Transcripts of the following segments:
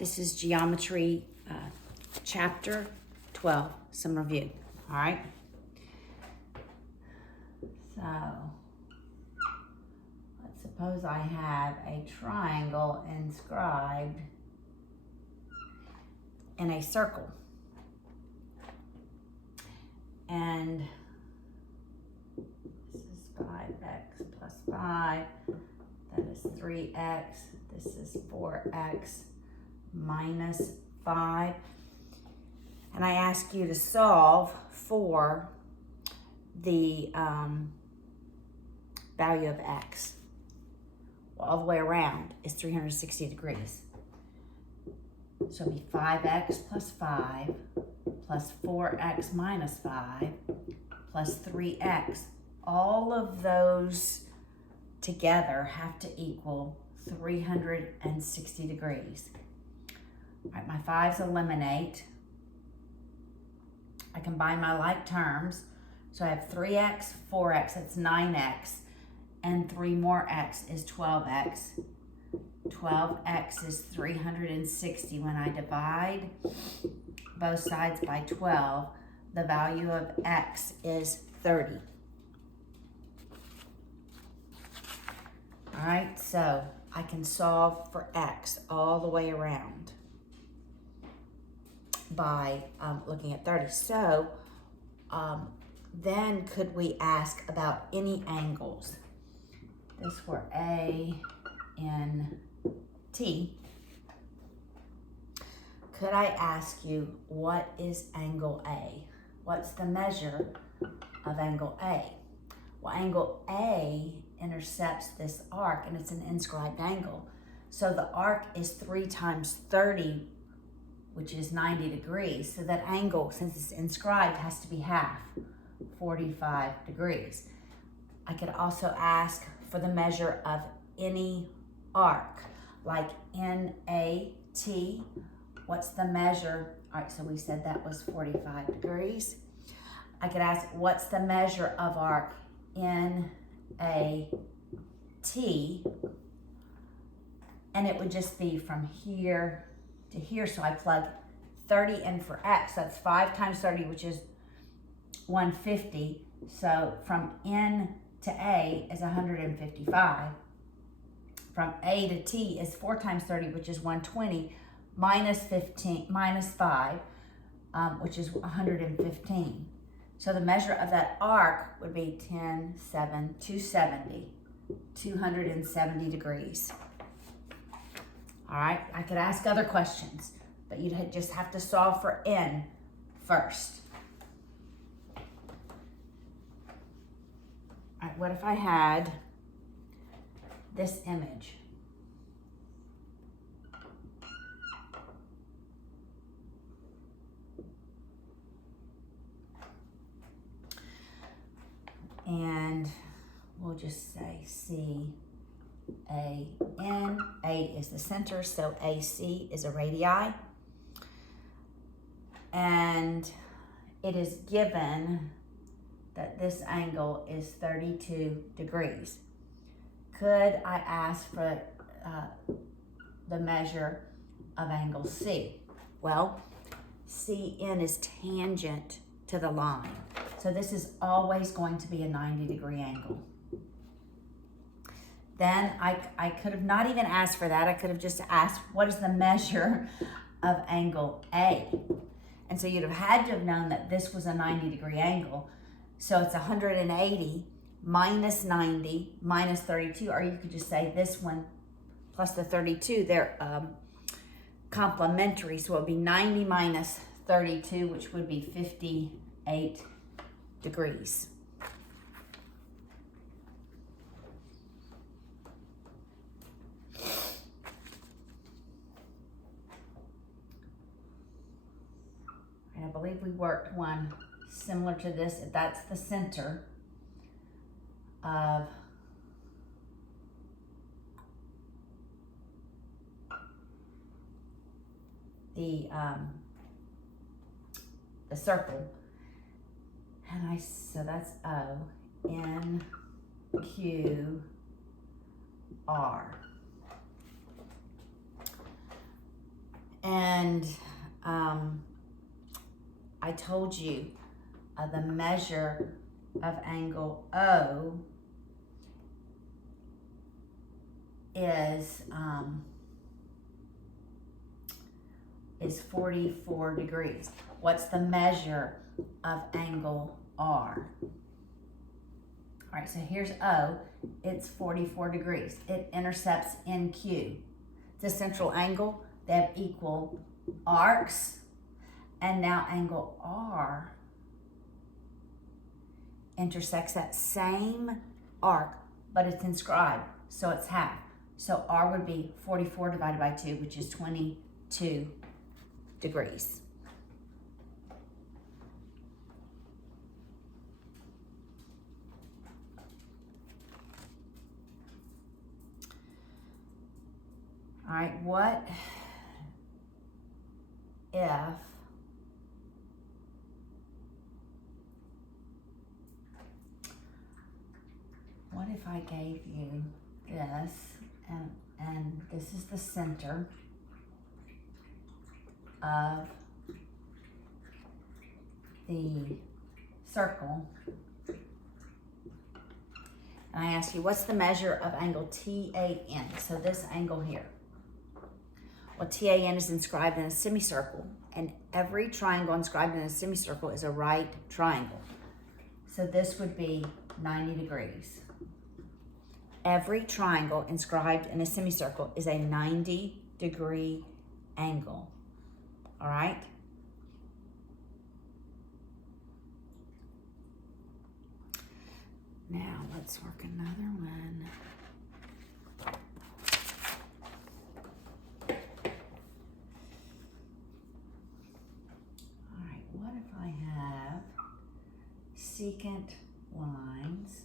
This is Geometry Chapter 12, some review, all right? So, let's suppose I have a triangle inscribed in a circle. And this is 5x plus 5, that is 3x, this is 4x minus 5. And I ask you to solve for the value of x. Well, all the way around is 360 degrees. So it'll be 5x plus 5 plus 4x minus 5 plus 3x. All of those together have to equal 360 degrees. All right, my 5's eliminate. I combine my like terms. So I have 3x, 4x, that's 9x, and 3 more x is 12x. 12x is 360. When I divide both sides by 12, the value of x is 30. All right, so I can solve for x all the way around by looking at 30. So then could we ask about any angles? This were A in T. Could I ask you, what is angle A? What's the measure of angle A? Well, angle A intercepts this arc, and it's an inscribed angle. So the arc is 3 times 30, which is 90 degrees. So that angle, since it's inscribed, has to be half, 45 degrees. I could also ask for the measure of any arc, like NAT. What's the measure? All right, so we said that was 45 degrees. I could ask, what's the measure of arc NAT? And it would just be from here to here. So I plug 30 in for x. That's 5 times 30, which is 150. So from N to A is 155. From A to T is 4 times 30, which is 120, minus 15, minus 5, which is 115. So the measure of that arc would be 10, 7, 270, 270 degrees. All right, I could ask other questions, but you'd just have to solve for N first. All right, what if I had this image? And we'll just say CAN. A is the center, so AC is a radii. And it is given that this angle is 32 degrees. Could I ask for the measure of angle C? Well, CN is tangent to the line. So this is always going to be a 90-degree angle. Then I could have not even asked for that. I could have just asked, what is the measure of angle A? And so you'd have had to have known that this was a 90-degree angle. So it's 180 minus 90 minus 32, or you could just say this one plus the 32, they're complementary. So it would be 90 minus 32, which would be 58 degrees. And I believe we worked one similar to this. That's the center of the circle. And so that's O, N, Q, R. And I told you the measure of angle O is 44 degrees. What's the measure of angle R? All right, so here's O. It's 44 degrees. It intercepts in Q. It's a central angle. They have equal arcs. And now angle R intersects that same arc, but it's inscribed, so it's half. So R would be 44 divided by 2, which is 22 degrees. All right, what if I gave you this, and this is the center of the circle, and I ask you, what's the measure of angle TAN? So this angle here. Well, TAN is inscribed in a semicircle, and every triangle inscribed in a semicircle is a right triangle. So this would be 90 degrees. Every triangle inscribed in a semicircle is a 90-degree angle. All right? Now, let's work another one. All right, what if I have secant lines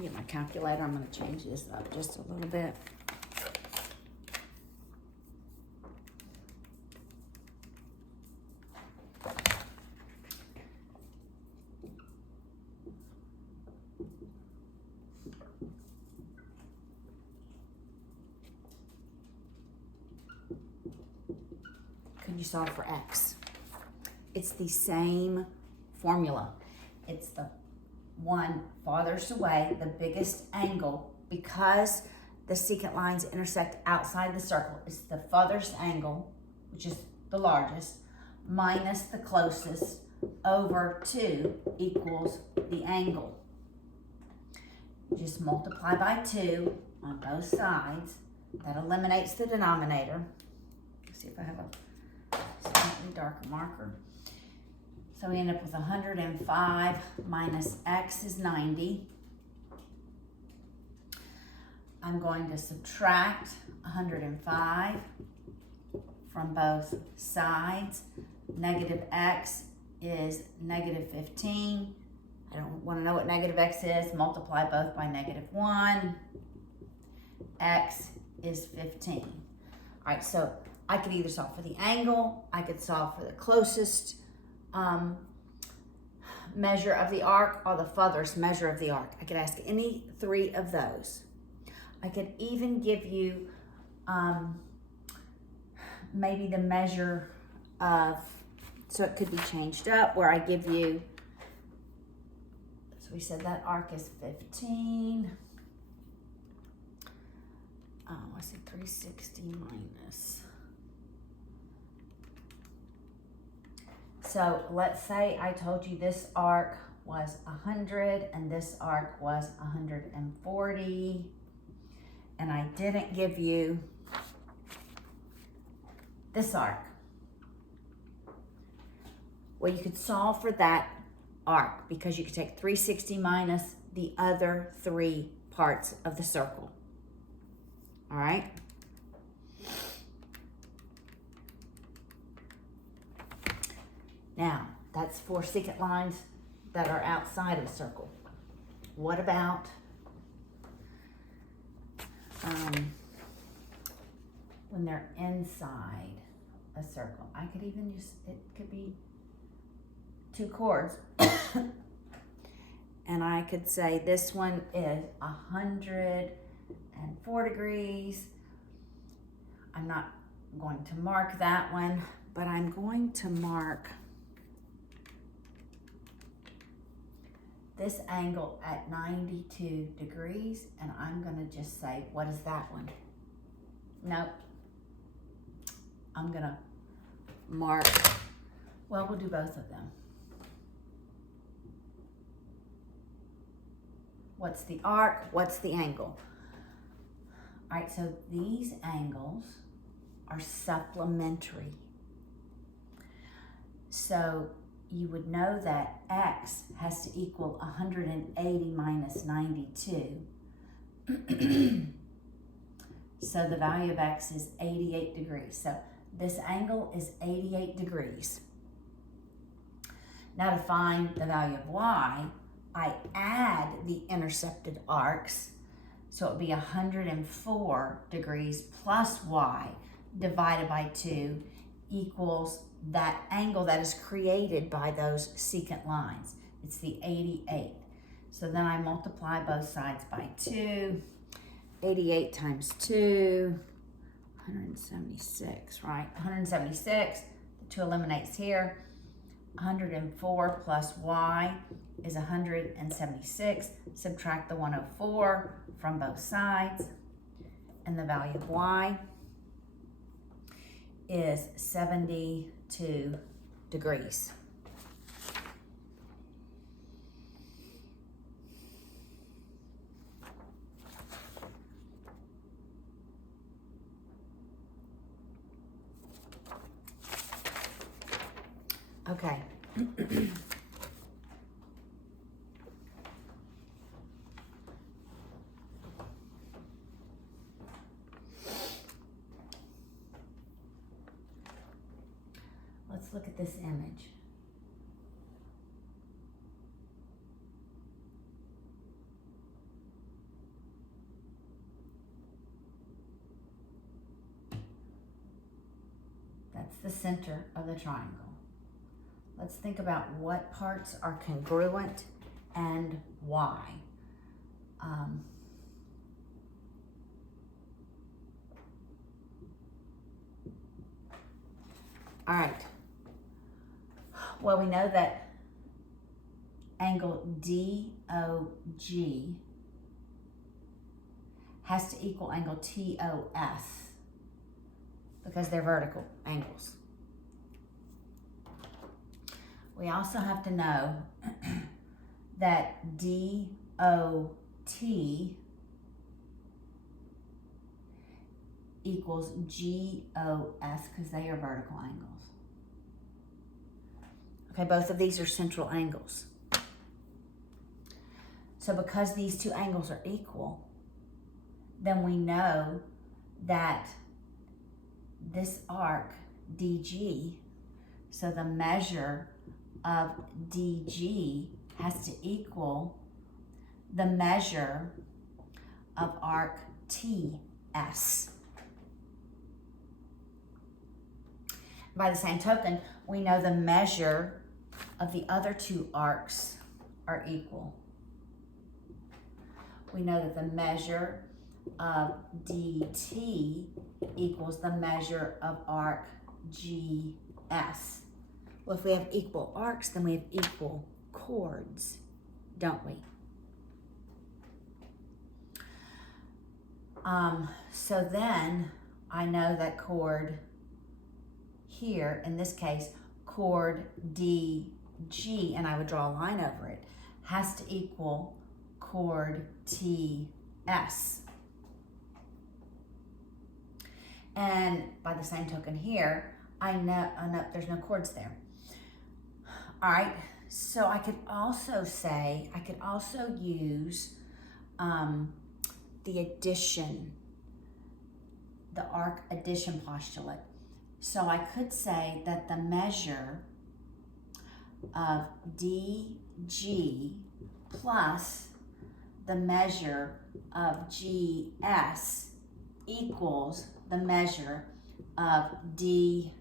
get my calculator. I'm going to change this up just a little bit. Could you solve for x? It's the same formula. It's the one farthest away, the biggest angle, because the secant lines intersect outside the circle. It's the farthest angle, which is the largest, minus the closest over 2 equals the angle. Just multiply by 2 on both sides. That eliminates the denominator. Let's see if I have a slightly darker marker. So we end up with 105 minus x is 90. I'm going to subtract 105 from both sides. Negative x is negative 15. I don't want to know what negative x is. Multiply both by negative 1. X is 15. All right, so I could either solve for the angle, I could solve for the closest measure of the arc, or the farthest measure of the arc. I could ask any 3 of those. I could even give you maybe the measure of, so it could be changed up, where I give you, so we said that arc is 15. I said 360 minus. So let's say I told you this arc was 100 and this arc was 140, and I didn't give you this arc. Well, you could solve for that arc because you could take 360 minus the other 3 parts of the circle. All right? Now, that's 4 secant lines that are outside of the circle. What about when they're inside a circle? I could even just, it could be 2 chords. and I could say this one is 104 degrees. I'm not going to mark that one, but I'm going to mark this angle at 92 degrees, and I'm gonna just say, what is that one? Nope. I'm gonna mark, well, we'll do both of them. What's the arc? What's the angle? All right, so these angles are supplementary. So you would know that x has to equal 180 minus 92. So the value of x is 88 degrees. So this angle is 88 degrees. Now to find the value of y, I add the intercepted arcs. So it would be 104 degrees plus y divided by 2 equals that angle that is created by those secant lines. It's the 88. So then I multiply both sides by 2. 88 times 2, 176, right? 176, the 2 eliminates here. 104 plus y is 176. Subtract the 104 from both sides, and the value of y is 72 degrees. Okay. Let's look at this image. That's the center of the triangle. Let's think about what parts are congruent and why. All right. Well, we know that angle DOG has to equal angle TOS because they're vertical angles. We also have to know that DOT equals GOS because they are vertical angles. Okay, both of these are central angles. So because these two angles are equal, then we know that this arc DG, so the measure of DG has to equal the measure of arc TS. By the same token, we know the measure of the other two arcs are equal. We know that the measure of DT equals the measure of arc GS. Well, if we have equal arcs, then we have equal chords, don't we? So then I know that chord here, in this case, chord DG, and I would draw a line over it, has to equal chord TS. And by the same token here, I know, there's no chords there. All right, so I could also say, I could also use the addition, the arc addition postulate. So I could say that the measure of DG plus the measure of GS equals the measure of D,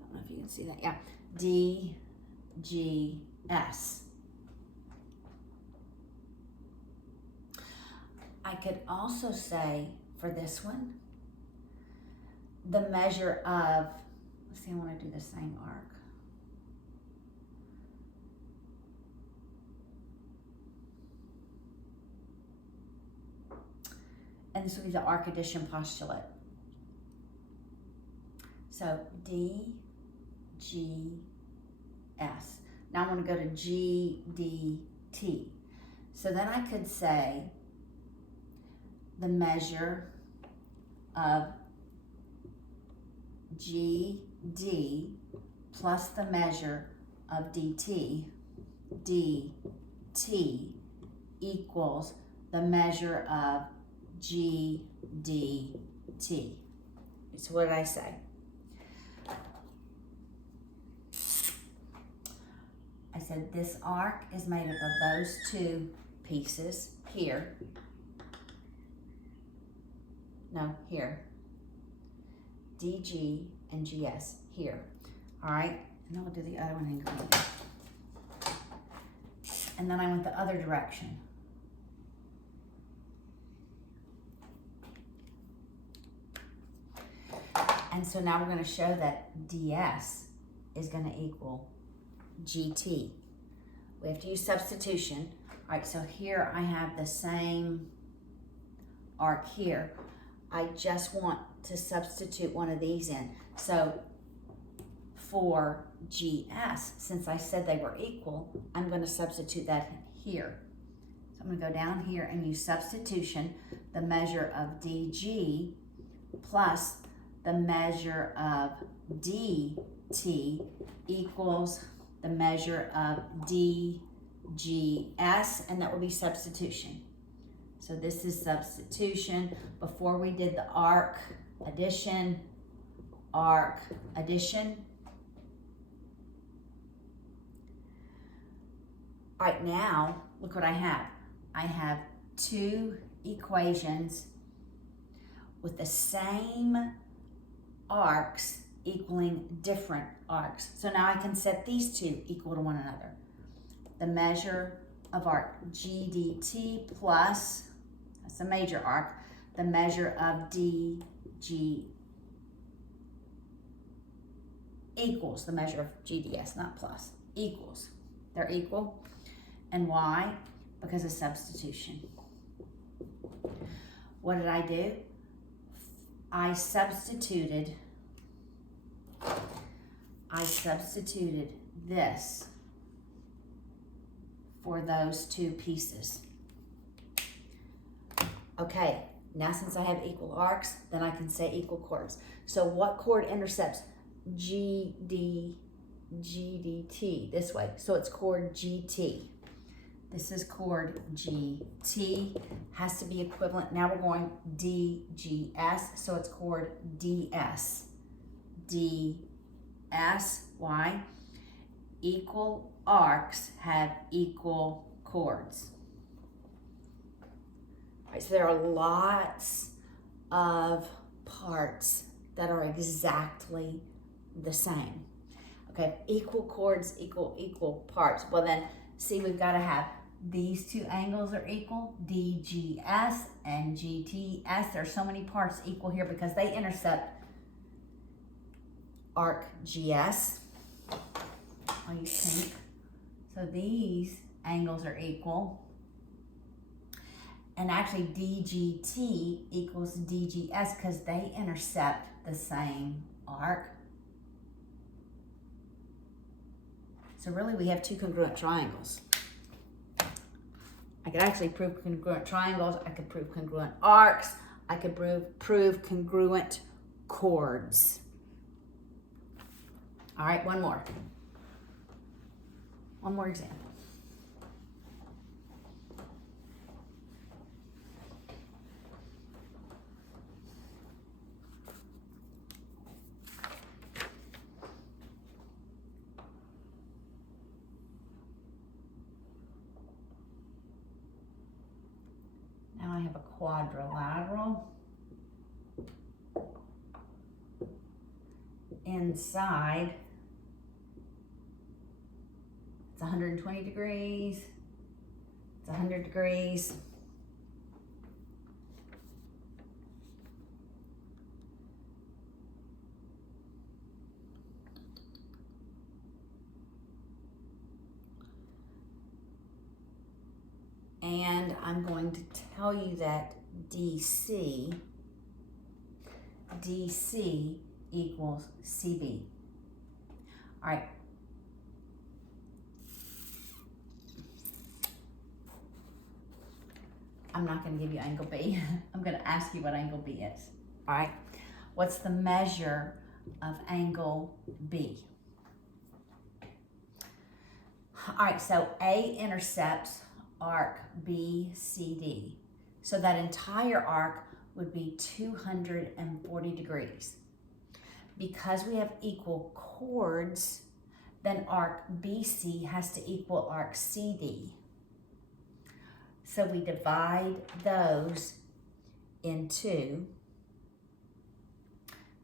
I don't know if you can see that, yeah, DGS. I could also say for this one, the measure of, let's see, I want to do the same arc. And this will be the Arc Addition Postulate. So D, G, S. Now I want to go to G, D, T. So then I could say the measure of GD plus the measure of DT, DT equals the measure of GDT. So what did I say? I said this arc is made up of those two pieces here. No, here. DG and GS here. All right, and then we'll do the other one in green. And then I went the other direction. And so now we're going to show that DS is going to equal GT. We have to use substitution. All right, so here I have the same arc here. I just want to substitute one of these in. So for GS, since I said they were equal, I'm going to substitute that here. So I'm going to go down here and use substitution, the measure of DG plus the measure of DT equals the measure of DGS, and that will be substitution. So this is substitution. Before we did the arc addition. All right, now look what I have. I have two equations with the same arcs equaling different arcs. So now I can set these two equal to one another. The measure of arc GDT plus, that's a major arc, the measure of DG equals the measure of GDS, not plus, equals. They're equal. And why? Because of substitution. What did I do? I substituted this for those two pieces. Okay, now since I have equal arcs, then I can say equal chords. So what chord intercepts GDT this way? So it's chord GT. This is chord GT, has to be equivalent. Now we're going DGS, so it's chord DS. DS, why? Equal arcs have equal chords. All right, so there are lots of parts that are exactly the same. Okay, equal chords, equal parts. Well then, see, we've got to have these two angles are equal, DGS and GTS. There's so many parts equal here because they intercept arc GS. I'll use pink. So these angles are equal. And actually DGT equals DGS because they intercept the same arc. So really we have two congruent triangles. I could actually prove congruent triangles. I could prove congruent arcs. I could prove congruent chords. All right, one more. One more example. Now I have a quadrilateral. Inside, it's 120 degrees, it's 100 degrees. And I'm going to tell you that DC equals CB. All right. I'm not going to give you angle B. I'm going to ask you what angle B is. All right. What's the measure of angle B? All right, so A intercepts arc BCD. So that entire arc would be 240 degrees. Because we have equal chords, then arc BC has to equal arc CD. So we divide those in two.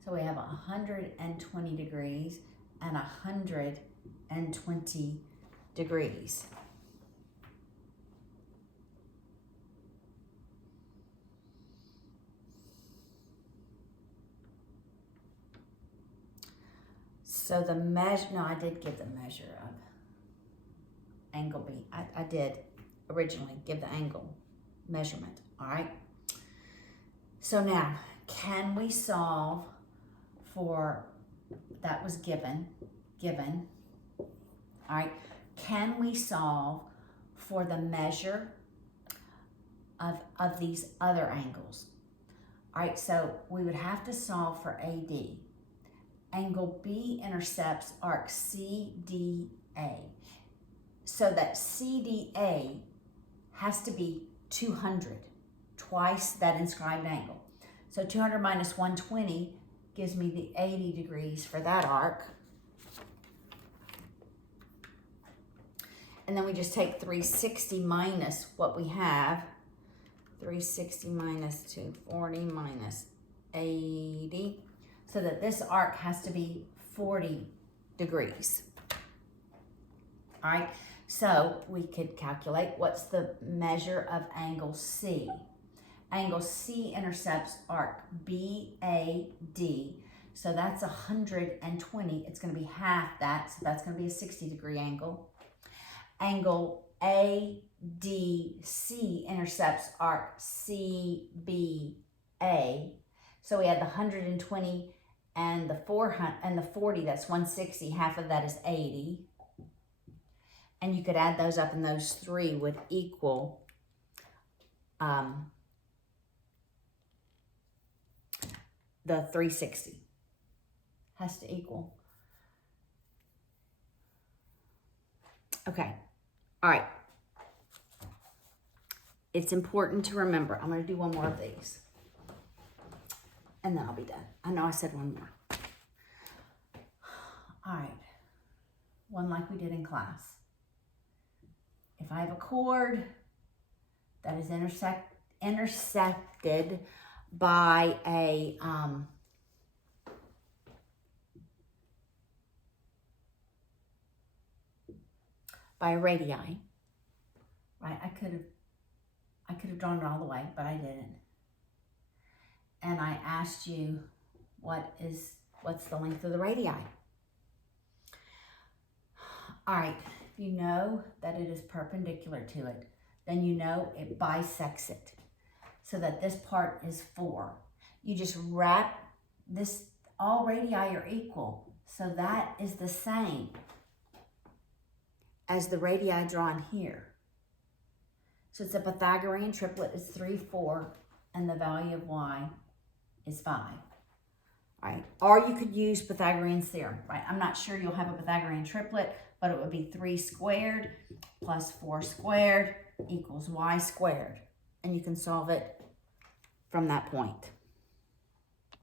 So we have 120 degrees and 120 degrees. So the measure, no, I did give the measure of angle B. I did originally give the angle measurement, all right? So now, can we solve for, that was given, all right? Can we solve for the measure of these other angles? All right, so we would have to solve for AD. Angle B intercepts arc CDA. So that CDA has to be 200, twice that inscribed angle. So 200 minus 120 gives me the 80 degrees for that arc. And then we just take 360 minus what we have. 360 minus 240 minus 80. So that this arc has to be 40 degrees. All right, so we could calculate what's the measure of angle C. Angle C intercepts arc BAD. So that's 120. It's going to be half that, so that's going to be a 60-degree angle. Angle ADC intercepts arc CBA. So we had the 120 and the 400 and the 40, that's 160. Half of that is 80. And you could add those up, and those three would equal the 360. Has to equal. Okay. All right. It's important to remember. I'm going to do one more of these. And then I'll be done. I know I said one more. All right. One like we did in class. If I have a chord that is intersected by a radii, right? I could have drawn it all the way, but I didn't. And I asked you, what's the length of the radii? All right, if you know that it is perpendicular to it, then you know it bisects it so that this part is 4. You just wrap this, all radii are equal, so that is the same as the radii drawn here. So it's a Pythagorean triplet. It's 3, 4, and the value of y is 5. All right, or you could use Pythagorean's theorem, right? I'm not sure you'll have a Pythagorean triplet, but it would be 3 squared plus 4 squared equals y squared. And you can solve it from that point.